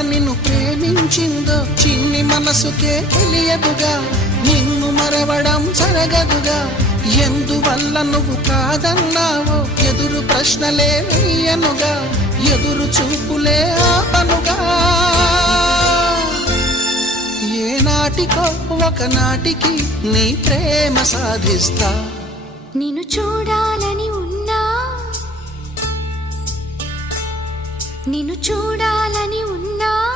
నిన్ను ప్రేమించిందో చిన్ని మనసుకే తెలియదుగా. నిన్ను మరవడం జరగదుగా. ఎందువల్ల నువ్వు కాదన్నావో ఎదురు ప్రశ్నలే వేయనుగా. ఎదురు చూపులే ఆపనుగా. ఏనాటికో ఒకనాటికి నీ ప్రేమ సాధిస్తా. నిన్ను చూడాలని ఉన్నా, నిన్ను చూడాలని ఉన్నా.